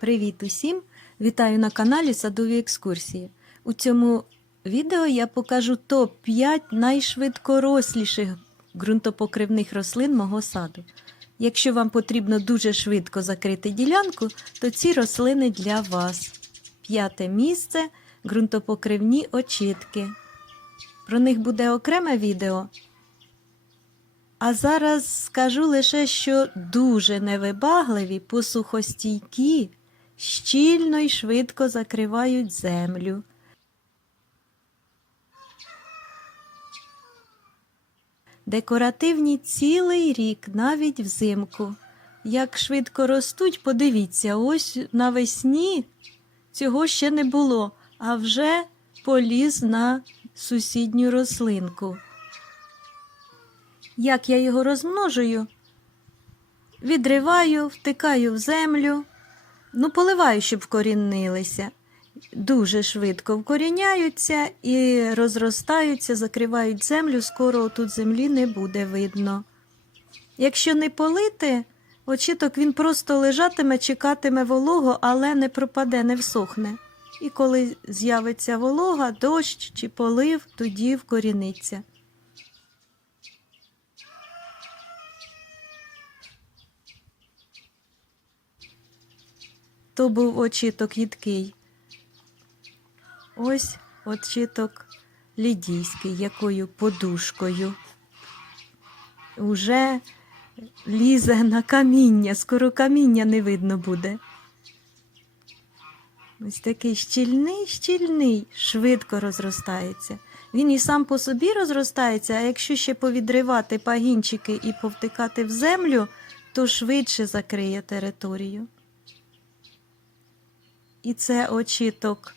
Привіт усім! Вітаю на каналі Садові екскурсії. У цьому відео я покажу топ-5 найшвидкоросліших ґрунтопокривних рослин мого саду. Якщо вам потрібно дуже швидко закрити ділянку, то ці рослини для вас. П'яте місце ґрунтопокривні очітки. Про них буде окреме відео. А зараз скажу лише, що дуже невибагливі, посухостійкі, щільно й швидко закривають землю. Декоративні цілий рік, навіть взимку. Як швидко ростуть, подивіться, ось навесні цього ще не було, а вже поліз на сусідню рослинку. Як я його розмножую? Відриваю, втикаю в землю, ну, поливаю, щоб вкорінилися. Дуже швидко вкоріняються і розростаються, закривають землю, скоро тут землі не буде видно. Якщо не полити, очіток він просто лежатиме, чекатиме волого, але не пропаде, не всохне. І коли з'явиться волога, дощ чи полив, тоді вкоріниться. То був очіток їдкий. Ось очіток лідійський, якою подушкою. Уже лізе на каміння, скоро каміння не видно буде. Ось такий щільний, щільний, швидко розростається. Він і сам по собі розростається, а якщо ще повідривати пагінчики і повтикати в землю, то швидше закриє територію. І це очіток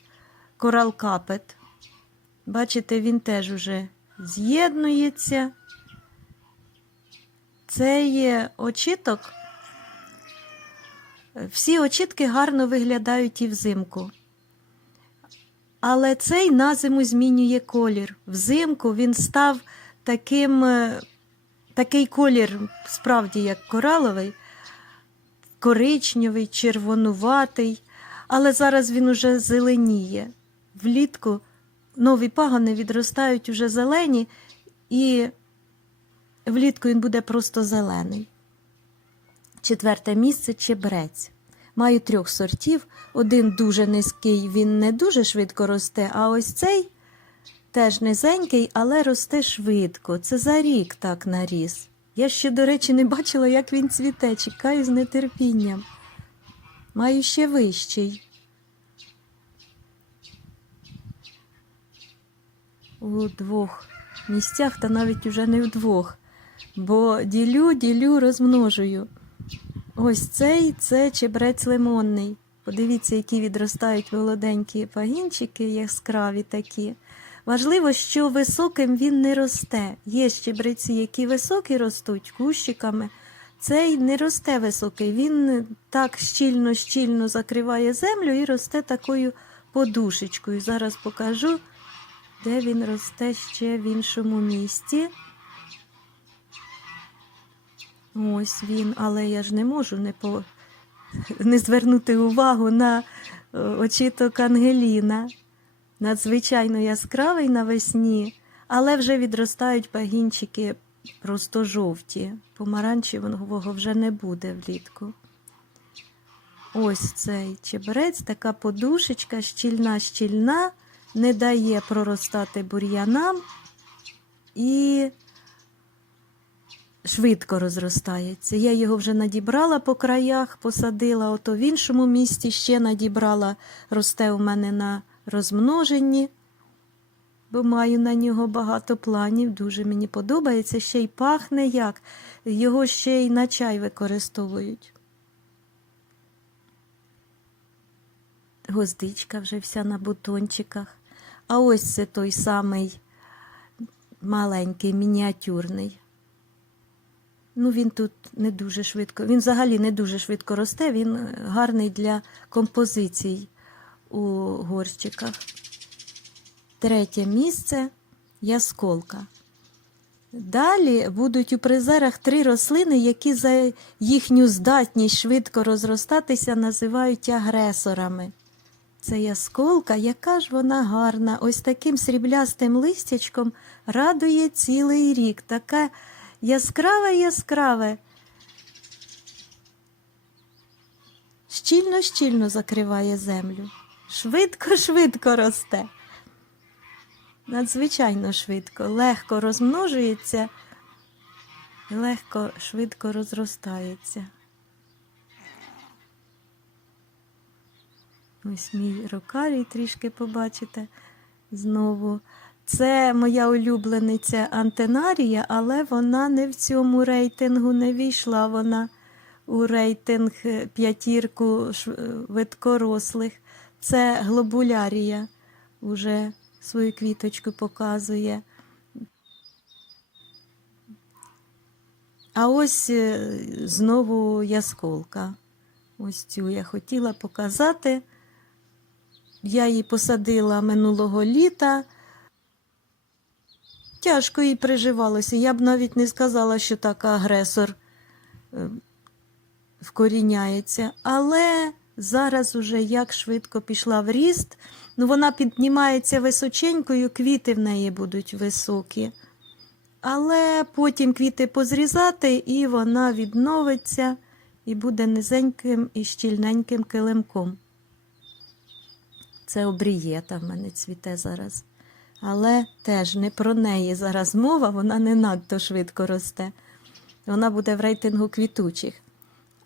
коралкапет. Бачите, він теж уже з'єднується. Це є очіток. Всі очітки гарно виглядають і взимку. Але цей на зиму змінює колір. Взимку він став таким, е, такий колір, справді, як кораловий, коричневий, червонуватий, але зараз він уже зеленіє. Влітку нові пагони відростають уже зелені, і влітку він буде просто зелений. Четверте місце чебрець. Маю трьох сортів. Один дуже низький, він не дуже швидко росте, а ось цей теж низенький, але росте швидко. Це за рік так наріс. Я ще, до речі, не бачила, як він цвіте, чекаю з нетерпінням. Маю ще вищий. У двох місцях, та навіть уже не в двох. Бо ділю, ділю, розмножую. Ось цей це чебрець лимонний. Подивіться, які відростають молоденькі пагінчики, яскраві такі. Важливо, що високим він не росте. Є щебреці, які високі ростуть кущиками. Цей не росте високий, він так щільно-щільно закриває землю і росте такою подушечкою. Зараз покажу, де він росте ще в іншому місці. Ось він, але я ж не можу не по... не звернути увагу на е, очіток Ангеліна. Надзвичайно яскравий навесні, але вже відростають пагінчики просто жовті. Помаранчевого вже не буде влітку. Ось цей чебрець, така подушечка, щільна, щільна, не дає проростати бур'янам і швидко розростається. Я його вже надібрала по краях, посадила, ото в іншому місці ще надібрала, росте у мене на розмноженні, бо маю на нього багато планів, дуже мені подобається, ще й пахне як. Його ще й на чай використовують. Гоздичка вже вся на бутончиках. А ось це той самий маленький, мініатюрний. Ну, він тут не дуже швидко. Він взагалі не дуже швидко росте, він гарний для композицій у горщиках. Третє місце ясколка. Далі будуть у призерах три рослини, які за їхню здатність швидко розростатися називають агресорами. Це ясколка, яка ж вона гарна, ось таким сріблястим листячком радує цілий рік. Таке яскраве, яскраве. Щільно-щільно закриває землю. Швидко-швидко росте. Надзвичайно швидко, легко розмножується, і легко, швидко розростається. Ось мій рокарій трішки побачите знову. Це моя улюблениця антенарія, але вона не в цьому рейтингу не війшла. Вона у рейтинг е, п'ятірку видкорослих. Це глобулярія уже свою квіточку показує. А ось е, знову ясколка. Ось цю я хотіла показати. Я її посадила минулого літа. Тяжко їй приживалося. Я б навіть не сказала, що так агресор е, вкоріняється. Але зараз уже як швидко пішла в ріст, ну вона піднімається височенькою, квіти в неї будуть високі. Але потім квіти позрізати, і вона відновиться і буде низеньким і щільненьким килимком. Це обрієта в мене цвіте зараз. Але теж не про неї зараз мова, вона не надто швидко росте. Вона буде в рейтингу квітучих.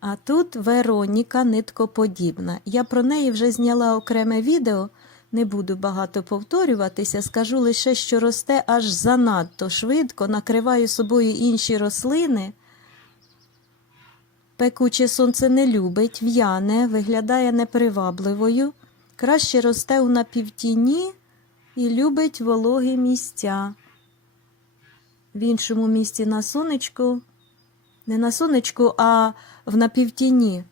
А тут Вероніка ниткоподібна. Я про неї вже зняла окреме відео, не буду багато повторюватися, скажу лише, що росте аж занадто швидко, накриває собою інші рослини. Пекуче сонце не любить, в'яне, виглядає непривабливою, краще росте у напівтіні і любить вологі місця. В іншому місці на сонечку, не на сонечку, а в напівтіні.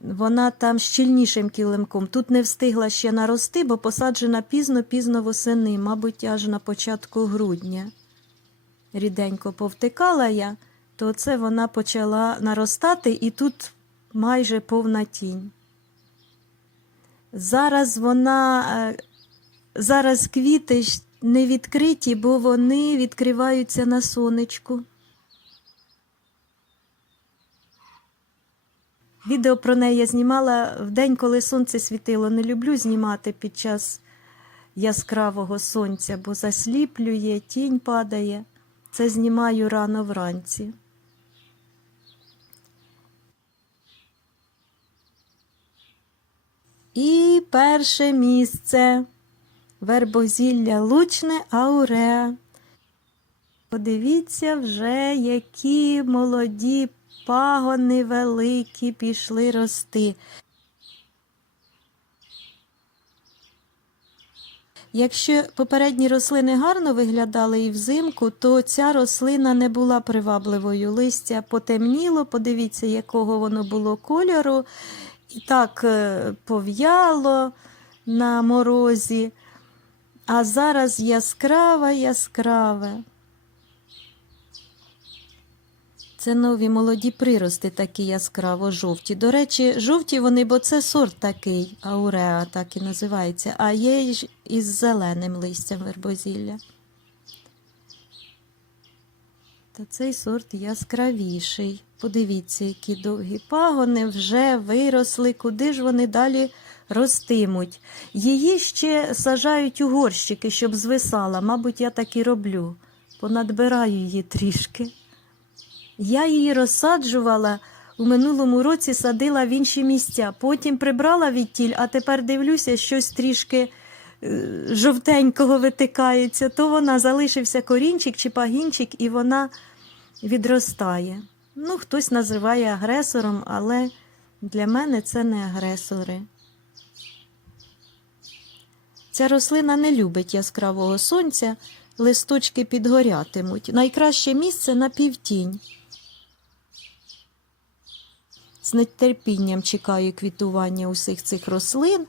Вона там щільнішим килимком. Тут не встигла ще нарости, бо посаджена пізно-пізно восени, мабуть, аж на початку грудня. Ріденько повтикала я, то це вона почала наростати, і тут майже повна тінь. Зараз вона, е, зараз квіти не відкриті, бо вони відкриваються на сонечку. Відео про неї я знімала в день, коли сонце світило. Не люблю знімати під час яскравого сонця, бо засліплює, тінь падає. Це знімаю рано вранці. І перше місце вербозілля лучне ауреа. Подивіться вже, які молоді пагони великі пішли рости. Якщо попередні рослини гарно виглядали і взимку, то ця рослина не була привабливою. Листя потемніло, подивіться, якого воно було кольору, і так е, пов'яло на морозі. А зараз яскраве, яскраве. Це нові молоді прирости такі яскраво жовті. До речі, жовті вони, бо це сорт такий, ауреа так і називається, а є із зеленим листям вербозілля. Та цей сорт яскравіший. Подивіться, які довгі пагони вже виросли, куди ж вони далі ростимуть. Її ще сажають у горщики, щоб звисала. Мабуть, я так і роблю. Понадбираю її трішки. Я її розсаджувала у минулому році, садила в інші місця. Потім прибрала відтіль, а тепер дивлюся, щось трішки е, жовтенького витикається. То вона залишився корінчик чи пагінчик, і вона відростає. Ну, хтось називає агресором, але для мене це не агресори. Ця рослина не любить яскравого сонця, листочки підгорятимуть. Найкраще місце на півтінь. З нетерпінням чекаю квітування усіх цих рослин.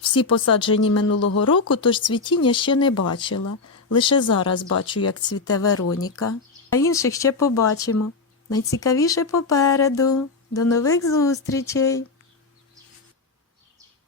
Всі посаджені минулого року, тож цвітіння ще не бачила. Лише зараз бачу, як цвіте Вероніка. А інших ще побачимо. Найцікавіше попереду. До нових зустрічей!